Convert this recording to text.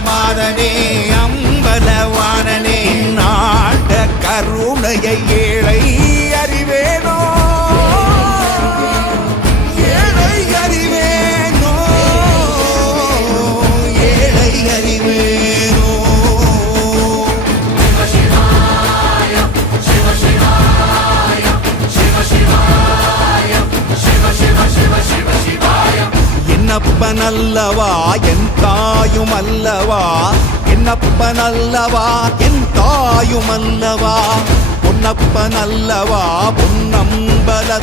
மாதனே அம்பலவானனே நாட கருணையை ஏழை அறிவேனோ ஏழை அறிவேனோ ஏழை அறிவேனோ என்னப்பனல்லவா என் தாயும் அல்லவா என்னப்பனல்லவா என் தாயும் அல்லவா பொன்னப்பனல்லவா பொன்னம்பல